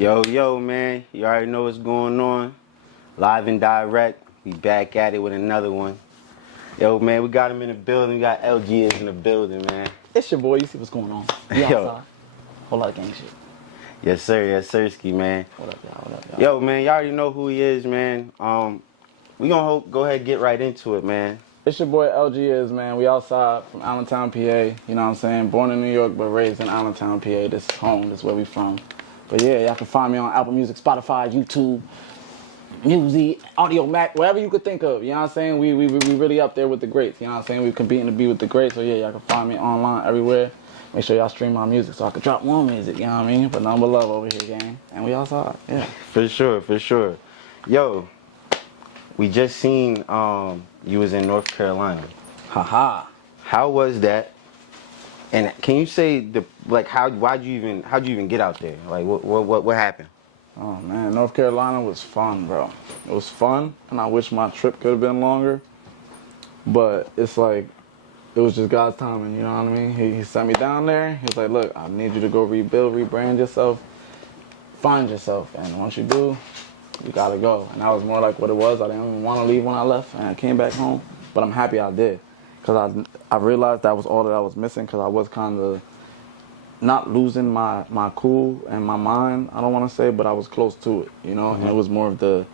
Yo, man, you already know what's going on. Live and direct, we back at it with another one. Yo, man, we got him in the building. We got LG in the building, man. It's your boy. You see what's going on. You outside. Whole lot of gang shit. Yes, sir, ski, man. What up, y'all? Yo, man, y'all already know who he is, man. We gonna go ahead and get right into it, man. It's your boy LG Izz, man. We outside from Allentown, PA. You know what I'm saying? Born in New York, but raised in Allentown, PA. This is home. This is where we from. But yeah, y'all can find me on Apple Music, Spotify, YouTube, Music, Audio Mac, whatever you could think of. You know what I'm saying? We really up there with the greats. You know what I'm saying? We competing to be with the greats. So yeah, y'all can find me online everywhere. Make sure y'all stream my music so I can drop more music. You know what I mean? But nothing but love over here, gang. And we outside. Yeah. For sure. Yo, we just seen you was in North Carolina. Haha. How was that? And can you say how'd you even get out there? Like what happened? Oh man, North Carolina was fun, bro. It was fun, and I wish my trip could have been longer. But it's like, it was just God's timing, you know what I mean? He sent me down there. He was like, look, I need you to go rebuild, rebrand yourself, find yourself. And once you do, you gotta go. And that was more like what it was. I didn't even want to leave when I left, and I came back home. But I'm happy I did. Because I realized that was all that I was missing, because I was kind of not losing my cool and my mind, I don't want to say, but I was close to it, you know? Mm-hmm. And it was more of the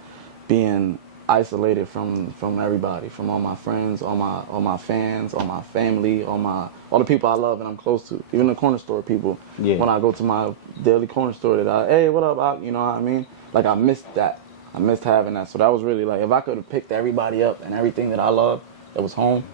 being isolated from everybody, from all my friends, all my fans, all my family, all the people I love and I'm close to, even the corner store people. Yeah. When I go to my daily corner store, hey, what up, you know what I mean? Like, I missed that. I missed having that. So that was really like, if I could have picked everybody up and everything that I love that was home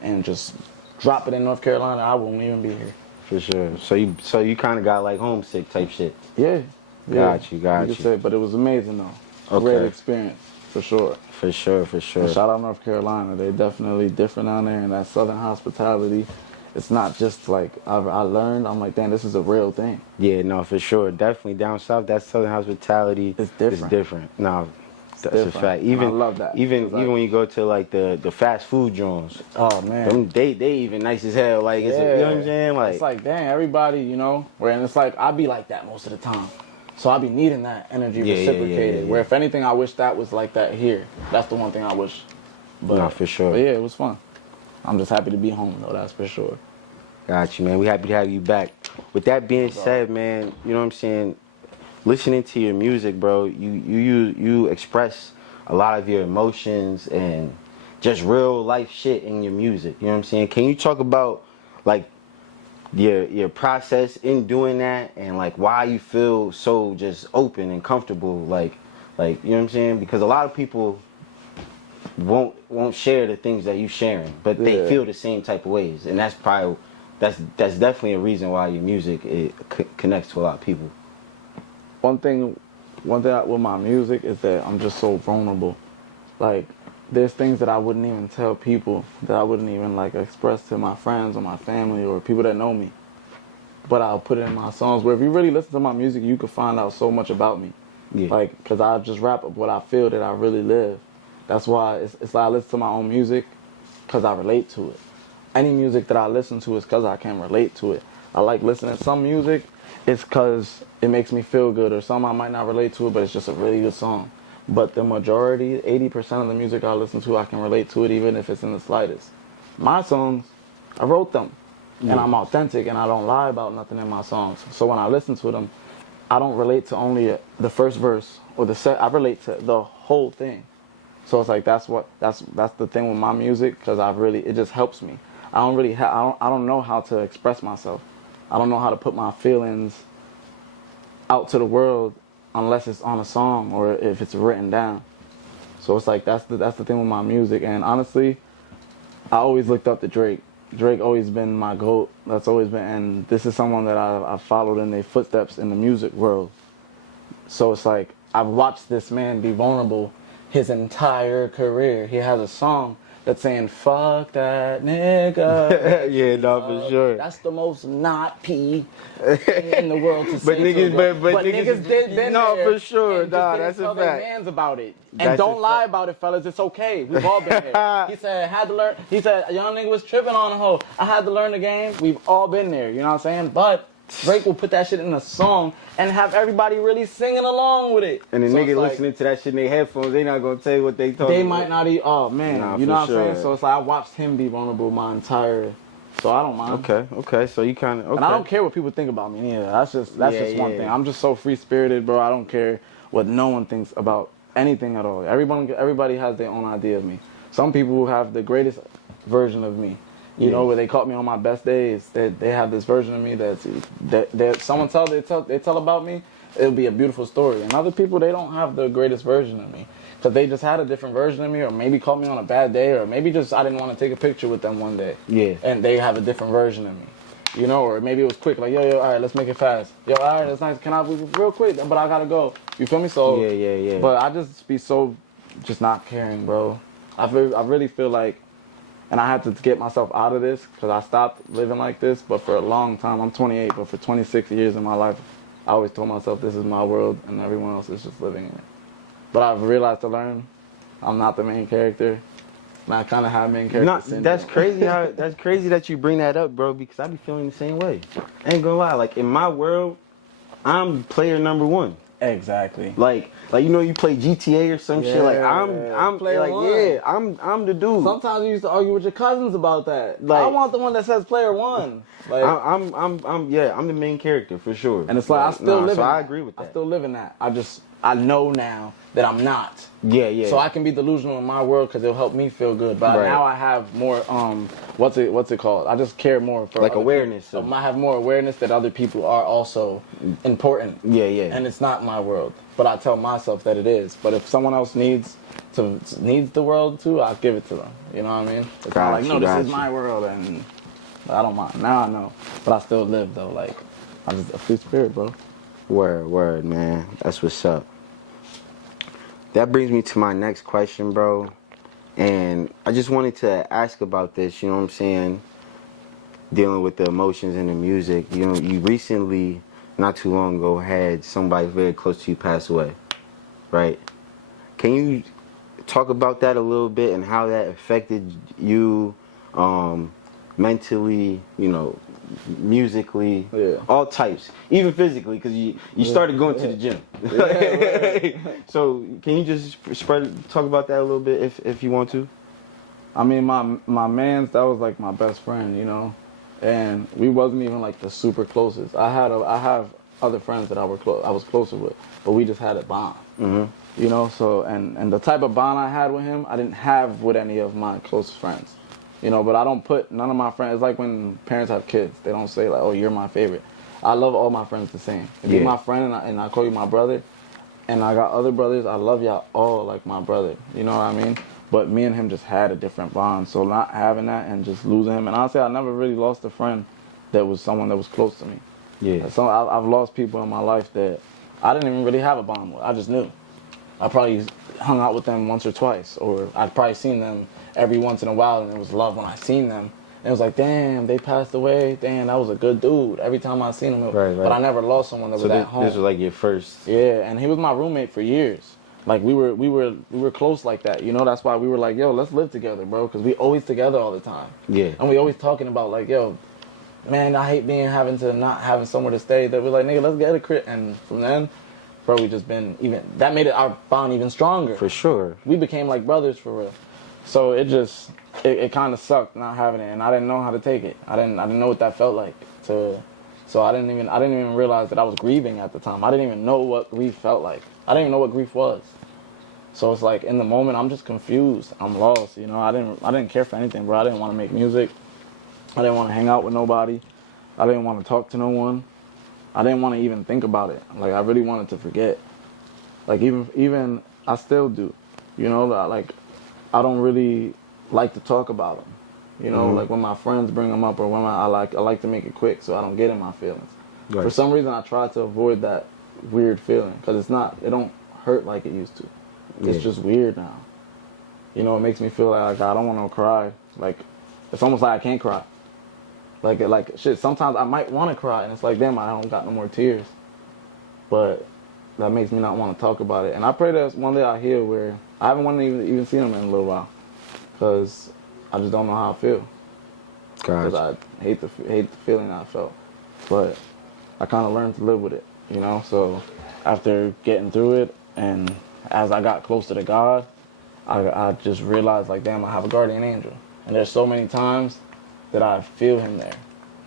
and just drop it in North Carolina, I wouldn't even be here. For sure. So you kind of got like homesick type shit. Yeah. Got you. Say, but it was amazing though. Okay. Great experience. For sure. For sure. And shout out North Carolina. They're definitely different down there, and that Southern hospitality, it's not just like I learned. I'm like, damn, this is a real thing. Yeah, no, for sure. Definitely down south, that Southern hospitality is different. No, that's a fact. Even I love that. Even when you go to like the fast food joints. Oh man, they even nice as hell. Like, it's, you know what I'm saying? Like, it's like, damn, everybody, you know. And it's like, I be like that most of the time. So I be needing that energy reciprocated. Where if anything, I wish that was like that here. That's the one thing I wish. But, no, for sure. But yeah, it was fun. I'm just happy to be home though. That's for sure. Got you, man. We happy to have you back. With that being said, man, you know what I'm saying? Listening to your music, bro, you express a lot of your emotions and just real life shit in your music. You know what I'm saying? Can you talk about like your process in doing that and like why you feel so just open and comfortable, like you know what I'm saying? Because a lot of people won't share the things that you sharing, but they feel the same type of ways, and that's definitely a reason why your music connects to a lot of people. One thing with my music is that I'm just so vulnerable. Like, there's things that I wouldn't even tell people, that I wouldn't even like express to my friends or my family or people that know me. But I'll put it in my songs, where if you really listen to my music, you can find out so much about me. Yeah. Like, because I just rap up what I feel that I really live. That's why it's like I listen to my own music because I relate to it. Any music that I listen to is because I can relate to it. I like listening to some music, it's because it makes me feel good, or some I might not relate to it, but it's just a really good song. But the majority, 80% of the music I listen to, I can relate to it even if it's in the slightest. My songs, I wrote them, and I'm authentic, and I don't lie about nothing in my songs. So when I listen to them, I don't relate to only the first verse or I relate to the whole thing. So it's like that's the thing with my music, because it just helps me. I don't know how to express myself. I don't know how to put my feelings out to the world unless it's on a song or if it's written down. So it's like that's the thing with my music. And honestly, I always looked up to Drake. Drake always been my GOAT. That's always been, and this is someone that I followed in their footsteps in the music world. So it's like I've watched this man be vulnerable his entire career. He has a song that's saying, fuck that nigga. Yeah, no, for sure. That's the most not P in the world to say. But niggas did no, there, for sure. Nah, that's a fact. Hands about it. And don't lie about it, fellas. It's okay. We've all been there. He said, young nigga was tripping on a hoe. I had to learn the game. We've all been there. You know what I'm saying? But Drake will put that shit in a song and have everybody really singing along with it. And the So nigga it's like, listening to that shit in their headphones, they not gonna tell you what they talking they about. might not even, oh man, Nah, you know for what I'm saying? sure. So it's like I watched him be vulnerable my entire, so I don't mind. Okay, so you kind of, okay. And I don't care what people think about me neither. That's just one thing. I'm just so free spirited, bro. I don't care what no one thinks about anything at all. Everybody has their own idea of me. Some people have the greatest version of me. You know, where they caught me on my best days. They have this version of me that someone they tell about me. It'll be a beautiful story. And other people, they don't have the greatest version of me because they just had a different version of me, or maybe caught me on a bad day, or maybe just I didn't want to take a picture with them one day. Yeah. And they have a different version of me. You know, or maybe it was quick, like, yo, all right, let's make it fast. Yo, all right, that's nice. Can I real quick? But I gotta go. You feel me? So Yeah. But I just be so just not caring, bro. I really feel like, and I had to get myself out of this because I stopped living like this. But for a long time, I'm 28, but for 26 years in my life, I always told myself this is my world and everyone else is just living in it. But I've realized to learn, I'm not the main character. And I kind of have main character syndrome. That's crazy that's crazy that you bring that up, bro, because I be feeling the same way. I ain't gonna lie, like in my world, I'm player number one. Exactly. Like you know, you play GTA or some shit. Like I'm player like one. yeah, I'm the dude. Sometimes you used to argue with your cousins about that. Like, I want the one that says player one. Like I'm the main character for sure. and it's like I still live in so that. I agree with that. I still live in that. I know now that I'm not. Yeah. So I can be delusional in my world because it'll help me feel good. But Right. now I have more what's it called? I just care more for Like other awareness people. of- I have more awareness that other people are also important. Yeah. And it's not my world, but I tell myself that it is. But if someone else needs the world too, I'll give it to them. You know what I mean? It's not like, no, this is my world, and I don't mind. Now I know, but I still live though. Like I'm just a free spirit, bro. Word, man. That's what's up. That brings me to my next question, bro. And I just wanted to ask about this, you know what I'm saying? Dealing with the emotions in the music. You know, you recently, not too long ago, had somebody very close to you pass away, right? Can you talk about that a little bit and how that affected you mentally, you know, musically, all types, even physically, because you started going to the gym. So can you just talk about that a little bit if you want to? I mean, my man's, that was like my best friend, you know, and we wasn't even like the super closest. I have other friends that I was closer with, but we just had a bond. You know, so and the type of bond I had with him, I didn't have with any of my closest friends. You know, but I don't put none of my friends. It's like when parents have kids, they don't say like, "Oh, you're my favorite." I love all my friends the same. If you're my friend and I call you my brother, and I got other brothers, I love y'all all like my brother. You know what I mean? But me and him just had a different bond. So not having that and just losing him, and honestly, I never really lost a friend that was someone that was close to me. Yeah. So I've lost people in my life that I didn't even really have a bond with. I just knew. I probably hung out with them once or twice, or I'd probably seen them every once in a while, and it was love when I seen them. And it was like, damn, they passed away. Damn, that was a good dude. Every time I seen him, Right. But I never lost someone that was at home. This was like your first. Yeah, and he was my roommate for years. Like we were close like that. You know, that's why we were like, yo, let's live together, bro, because we always together all the time. Yeah. And we always talking about like, yo, man, I hate having to not having somewhere to stay. That we're like, nigga, let's get a crib. And from then, bro, we just been even. That made our bond even stronger. For sure. We became like brothers for real. So it kind of sucked not having it, and I didn't know how to take it. I didn't know what that felt like. So I didn't even realize that I was grieving at the time. I didn't even know what grief felt like. I didn't even know what grief was. So it's like in the moment I'm just confused. I'm lost. You know, I didn't care for anything, bro. I didn't want to make music. I didn't want to hang out with nobody. I didn't want to talk to no one. I didn't want to even think about it. Like I really wanted to forget. Like even I still do. You know, like I don't really like to talk about them. You know, like when my friends bring them up, or when I like to make it quick so I don't get in my feelings. Right. For some reason, I try to avoid that weird feeling because it don't hurt like it used to. It's just weird now. You know, it makes me feel like I don't want to cry. Like it's almost like I can't cry. Like shit. Sometimes I might want to cry, and it's like, damn, I don't got no more tears. But that makes me not want to talk about it. And I pray that one day I heal where I haven't wanted to even see them in a little while, because I just don't know how I feel. Because I hate the feeling I felt. But I kind of learned to live with it, you know. So after getting through it, and as I got closer to God, I just realized, like, damn, I have a guardian angel. And there's so many times that I feel him there.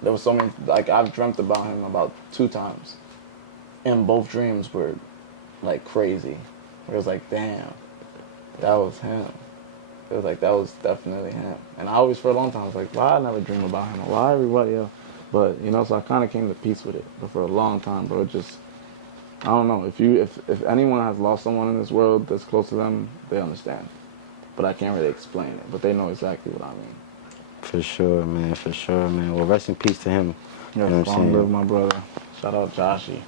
There was so many, like, I've dreamt about him about 2 times. And both dreams were, like, crazy. It was like, damn, that was him. It was like, that was definitely him. And I always, for a long time, I was like, why I never dream about him? Or why everybody else? But, you know, so I kind of came to peace with it. But for a long time, bro, it just, I don't know. If anyone has lost someone in this world that's close to them, they understand. But I can't really explain it. But they know exactly what I mean. For sure, man. For sure, man. Well, rest in peace to him. Yeah, You know what I'm saying? live, my brother. Shout out Joshy.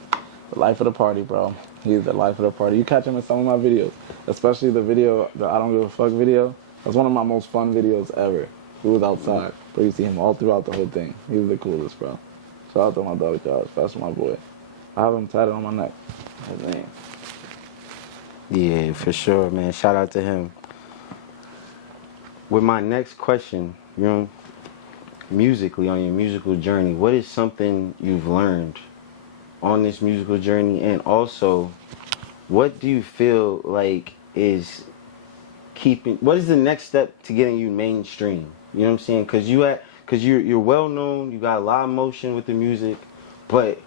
The life of the party, bro. He's the life of the party. You catch him in some of my videos, especially the video, the I don't give a fuck video. That's one of my most fun videos ever. He was outside, but you see him all throughout the whole thing. He's the coolest, bro. Shout out to my dog Josh. That's my boy. I have him tatted on my neck. His name. Yeah, for sure, man. Shout out to him. With my next question, you know, musically, on your musical journey, what is something you've learned on this musical journey? And also, what do you feel like is what is the next step to getting you mainstream? You know what I'm saying? Because you're well known, you got a lot of motion with the music, but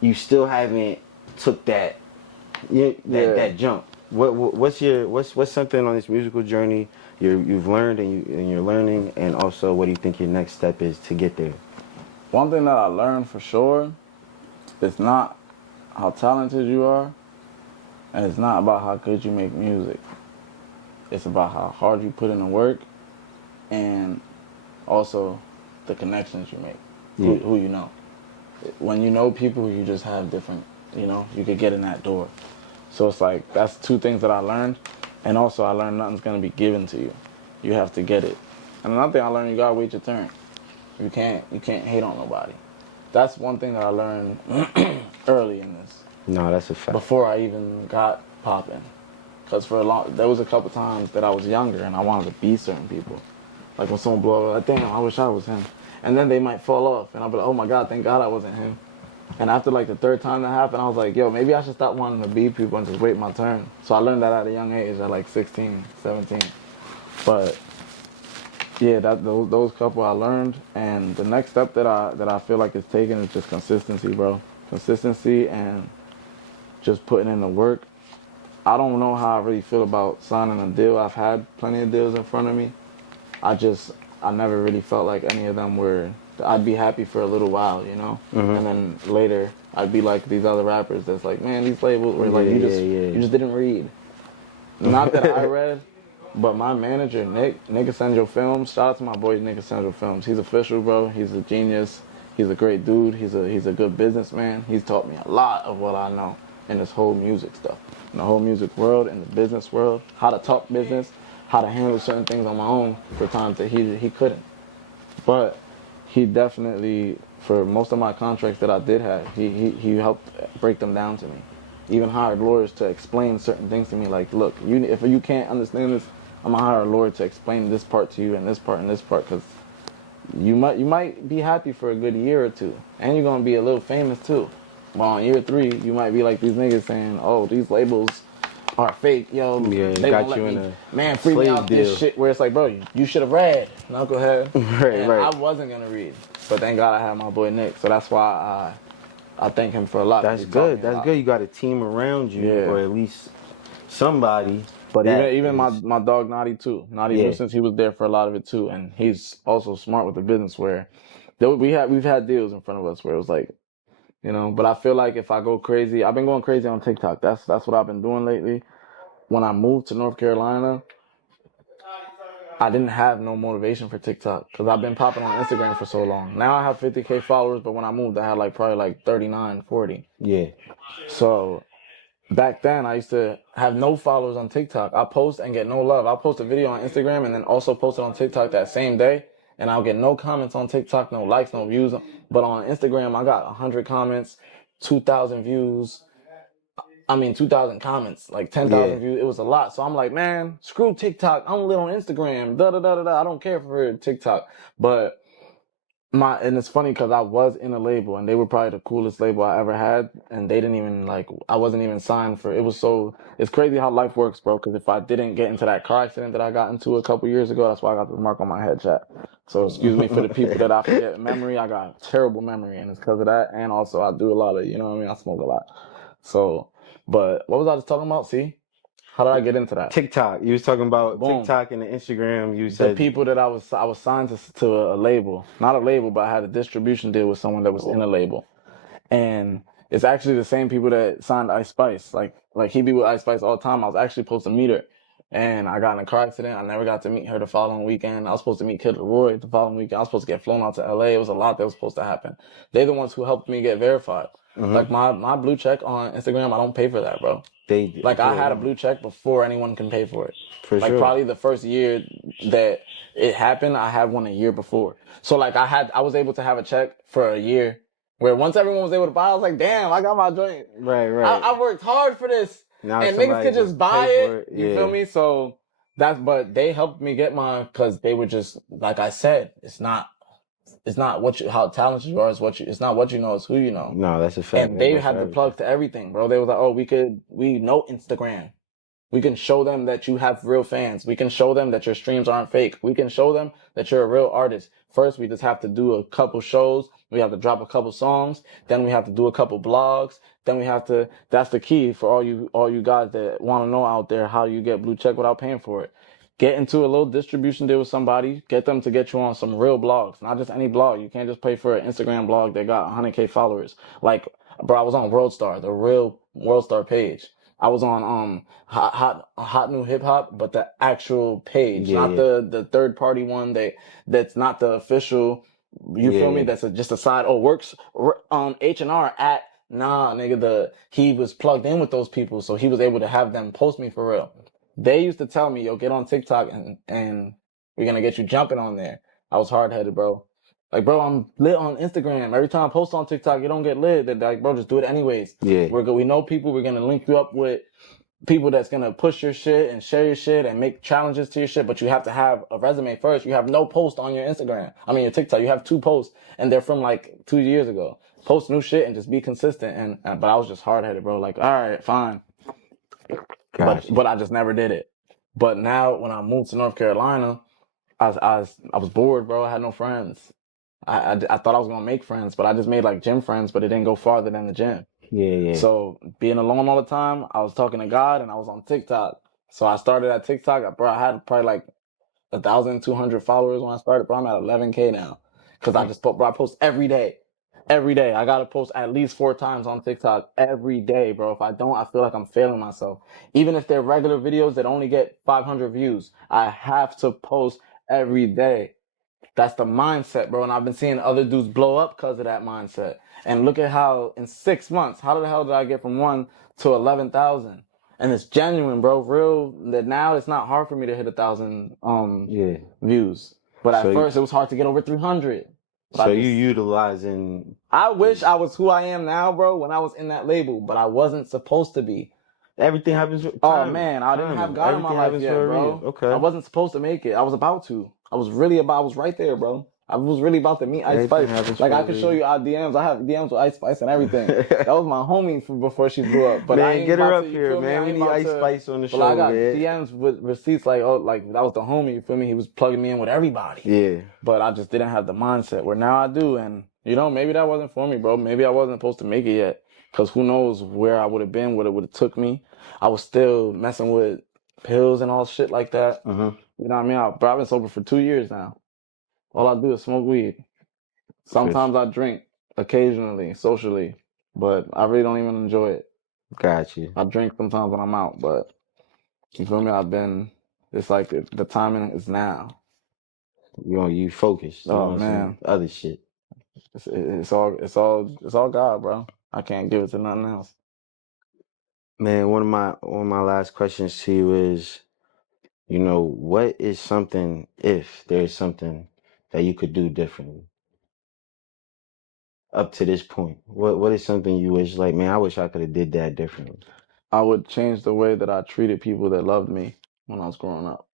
you still haven't took that jump. What's something on this musical journey you've learned and you're learning, and also what do you think your next step is to get there? One thing that I learned for sure, it's not how talented you are, and it's not about how good you make music. It's about how hard you put in the work, and also the connections you make, who you know. When you know people, you just have different, you know, you could get in that door. So it's like, that's 2 things that I learned. And also I learned nothing's going to be given to you. You have to get it. And another thing I learned, you got to wait your turn. You can't hate on nobody. That's one thing that I learned early in this. No, that's a fact. Before I even got popping. Because there was a couple times that I was younger and I wanted to be certain people. Like when someone blow up, like, damn, I wish I was him. And then they might fall off. And I'll be like, oh my God, thank God I wasn't him. And after like the 3rd time that happened, I was like, yo, maybe I should stop wanting to be people and just wait my turn. So I learned that at a young age, at like 16, 17. But yeah, those couple I learned. And the next step that I feel like is taking is just consistency, bro. Consistency and just putting in the work. I don't know how I really feel about signing a deal. I've had plenty of deals in front of me. I never really felt like any of them were, I'd be happy for a little while, you know? Mm-hmm. And then later, I'd be like these other rappers that's like, man, these labels were like, you just didn't read. Not that I read, but my manager, Nick Essential Films, shout out to my boy Nick Essential Films. He's official, bro. He's a genius. He's a great dude. He's a good businessman. He's taught me a lot of what I know in this whole music stuff. In the whole music world, in the business world, how to talk business, how to handle certain things on my own for times that he couldn't. But he definitely, for most of my contracts that I did have, he helped break them down to me. Even hired lawyers to explain certain things to me. Like, look, if you can't understand this, I'm gonna hire a lawyer to explain this part to you and this part, because you might be happy for a good year or 2, and you're gonna be a little famous too. But on year 3, you might be like these niggas saying, oh, these labels are fake, yo. Yeah, they got won't you let in me, a man, free me out deal. this shit. Where it's like, bro, you should have read. Knucklehead. Right. I wasn't gonna read, but thank God I had my boy Nick. So that's why I thank him for a lot. That's good. That's good. You got a team around you, or at least somebody. But even my dog Naughty too. Naughty, since he was there for a lot of it too, and he's also smart with the business. Where we've had deals in front of us where it was like, you know. But I feel like if I go crazy, I've been going crazy on TikTok. That's what I've been doing lately. When I moved to North Carolina, I didn't have no motivation for TikTok because I've been popping on Instagram for so long. Now I have 50K followers, but when I moved, I had probably 39, 40. Yeah. So back then, I used to have no followers on TikTok. I post and get no love. I'll post a video on Instagram and then also post it on TikTok that same day, and I'll get no comments on TikTok, no likes, no views. But on Instagram, I got 100 comments, 2,000 views. 2,000 comments, 10,000 views. It was a lot. So I'm like, man, screw TikTok. I'm lit on Instagram. I don't care for TikTok. But And it's funny because I was in a label and they were probably the coolest label I ever had, and they didn't even I wasn't even signed for it. It's crazy how life works, bro. Because if I didn't get into that car accident that I got into a couple years ago, that's why I got the mark on my head, chat. So excuse me for the people that I forget memory. I got terrible memory, and it's because of that. And also I do a lot of, you know what I mean? I smoke a lot. So, but what was I just talking about? See, how did I get into that? TikTok. You was talking about Boom. TikTok and the Instagram. You The said people that I was signed to a label, not a label, but I had a distribution deal with someone that was in a label, and it's actually the same people that signed Ice Spice. Like he be with Ice Spice all the time. I was actually supposed to meet her, and I got in a car accident. I never got to meet her the following weekend. I was supposed to meet Kid Leroy the following weekend. I was supposed to get flown out to LA. It was a lot that was supposed to happen. They're the ones who helped me get verified. Like my blue check on Instagram, I don't pay for that, bro. I had a blue check before anyone can pay for it. For sure. Probably the first year that it happened, I had one a year before. So I was able to have a check for a year where once everyone was able to buy, I was like, damn, I got my joint. Right. I worked hard for this. Now and niggas could just buy it. You feel me? So but they helped me get mine because they were just, like I said, it's not how talented you are, it's not what you know, it's who you know. No, that's a fact. And they had the plug to everything, bro. They was like, oh, we know Instagram. We can show them that you have real fans. We can show them that your streams aren't fake. We can show them that you're a real artist. First, we just have to do a couple shows. We have to drop a couple songs. Then we have to do a couple blogs. Then that's the key for all you guys that want to know out there how you get blue check without paying for it. Get into a little distribution deal with somebody. Get them to get you on some real blogs, not just any blog. You can't just pay for an Instagram blog that got 100K followers. Like, bro, I was on Worldstar, the real Worldstar page. I was on hot new hip hop, but the actual page, not the third party one that's not the official. You feel me? That's just a side. Oh, works H&R at nah, nigga. He was plugged in with those people, so he was able to have them post me for real. They used to tell me, yo, get on TikTok and we're gonna get you jumping on there. I was hard headed, bro. Like, bro, I'm lit on Instagram. Every time I post on TikTok, you don't get lit. They're like, bro, just do it anyways. Yeah. We know people. We're gonna link you up with people that's gonna push your shit and share your shit and make challenges to your shit. But you have to have a resume first. You have no post on your Instagram. I mean, your TikTok. You have 2 posts, and they're from like 2 years ago. Post new shit and just be consistent. But I was just hard headed, bro. Like, all right, fine. But I just never did it. But now when I moved to North Carolina, I was bored, bro. I had no friends. I thought I was gonna make friends, but I just made like gym friends, but it didn't go farther than the gym. Yeah. So being alone all the time, I was talking to God and I was on TikTok. So I started at TikTok, bro. I had probably like 1,200 followers when I started, bro. I'm at 11K now. Cause I post every day. Every day. I gotta post at least 4 times on TikTok every day, bro. If I don't, I feel like I'm failing myself. Even if they're regular videos that only get 500 views, I have to post every day. That's the mindset, bro. And I've been seeing other dudes blow up because of that mindset. And look at how in 6 months, how the hell did I get from 1 to 11,000? And it's genuine, bro. Real. That now it's not hard for me to hit 1,000 views. But at first it was hard to get over 300. So you utilizing. I wish I was who I am now, bro. When I was in that label, but I wasn't supposed to be. Everything happens. Oh man, I didn't have God in my life yet, bro. Okay. I wasn't supposed to make it. I was about to. I was right there, bro. I was really about to meet Ice Spice. Like, I could show you our DMs. I have DMs with Ice Spice and everything. That was my homie before she blew up. But man, I ain't get her up to, here, man. We need Ice Spice on the show, I got man. DMs with receipts like, oh, like that was the homie. You feel me? He was plugging me in with everybody. Yeah. But I just didn't have the mindset where now I do. And you know, maybe that wasn't for me, bro. Maybe I wasn't supposed to make it yet. Cause who knows where I would have been, what it would have took me. I was still messing with pills and all shit like that. You know what I mean? I've been sober for 2 years now. All I do is smoke weed. Sometimes I drink, occasionally, socially, but I really don't even enjoy it. Got you. I drink sometimes when I'm out, but you feel me? It's like the timing is now. You focused. Oh man, other shit. It's all God, bro. I can't give it to nothing else. Man, one of my last questions to you is, what is something, if there's something that you could do differently up to this point? What is something you wish, like, man, I wish I could have did that differently? I would change the way that I treated people that loved me when I was growing up.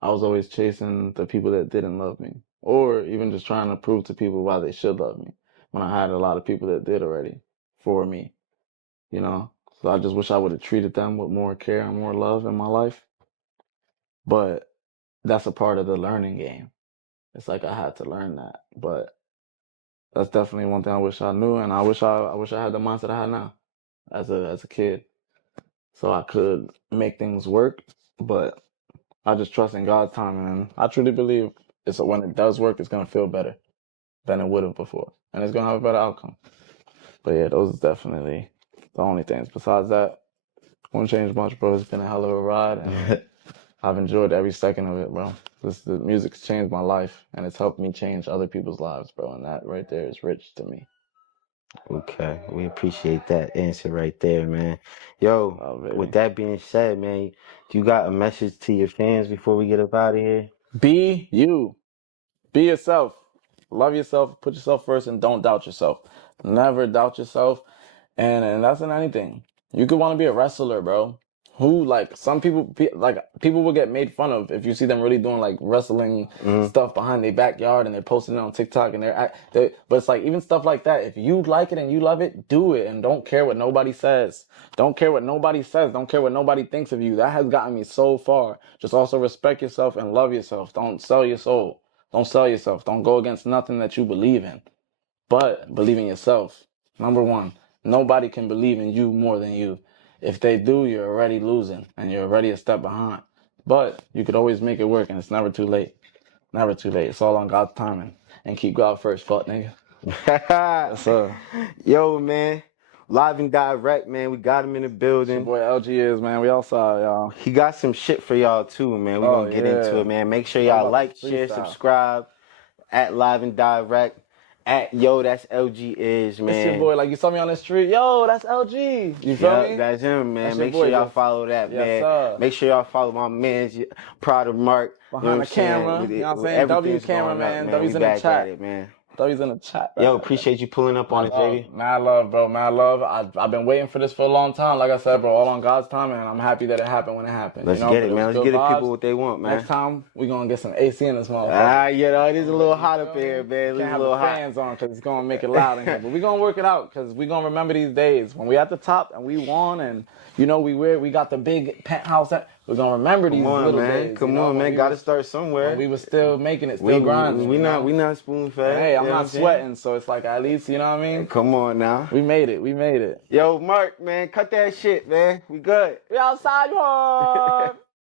I was always chasing the people that didn't love me. or even just trying to prove to people why they should love me when I had a lot of people that did already for me, you know? So I just wish I would have treated them with more care and more love in my life. But that's a part of the learning game. It's like I had to learn that. But that's definitely one thing I wish I knew, and I wish I had the mindset I had now as a kid. So I could make things work, but I just trust in God's timing, and I truly believe it's when it does work, it's gonna feel better than it would have before, and it's gonna have a better outcome. But yeah, those is definitely the only things. Besides that, won't change much, bro. It's been a hell of a ride, and I've enjoyed every second of it, bro. The music's changed my life, and it's helped me change other people's lives, bro. And that right there is rich to me. Okay, we appreciate that answer right there, man. Yo, Oh, with that being said, man, do you got a message to your fans before we get up out of here? Be you. Be yourself. Love yourself. Put yourself first, and don't doubt yourself. Never doubt yourself. And that's in anything. You could want to be a wrestler, bro. Who, like, some people, like, people will get made fun of if you see them really doing, like, wrestling stuff behind their backyard and they're posting it on TikTok and but it's like, even stuff like that, if you like it and you love it, do it and don't care what nobody says. Don't care what nobody says. Don't care what nobody thinks of you. That has gotten me so far. Just also respect yourself and love yourself. Don't sell your soul. Don't sell yourself. Don't go against nothing that you believe in. But believe in yourself. Number one, nobody can believe in you more than you. If they do, you're already losing and you're already a step behind. But you could always make it work, and it's never too late. Never too late. It's all on God's timing. And keep God first, fuck nigga. Yes, sir. Yo, man, live and direct, man. We got him in the building. Your boy LG is, man. We outside, y'all. He got some shit for y'all too, man. We gonna get into it, man. Make sure y'all like, share, subscribe at Live and Direct. At Yo, that's LG Izz, man. It's your boy. Like, you saw me on the street. Yo, that's LG. You feel me? That's him, man. That's Make boy, sure y'all follow that, man. Sir. Make sure y'all follow my man's Proud of Mark. Behind the camera. You know what I'm saying? W camera, man. W's in the chat. Man. W's in the chat. Yo, appreciate you pulling up on it, baby. Mad love, bro. Mad love. I've been waiting for this for a long time. Like I said, bro, all on God's time, and I'm happy that it happened when it happened. Let's get it, man. Let's get the people what they want, man. Next time, we going to get some AC in this motherfucker. You know, it is a little hot up here, man. Can't have the fans on because it's going to make it loud in here. But we're going to work it out because we're going to remember these days. When we at the top and we won and, you know, we got the big penthouse. We're going to remember these little days. Come on, man. Got to start somewhere. We were still making it, still grinding. We not spoon fed. Hey, I'm not sweating, so it's like at least, you know what I mean? Come on now. We made it. Yo, Mark, man, cut that shit, man. We good. We outside, you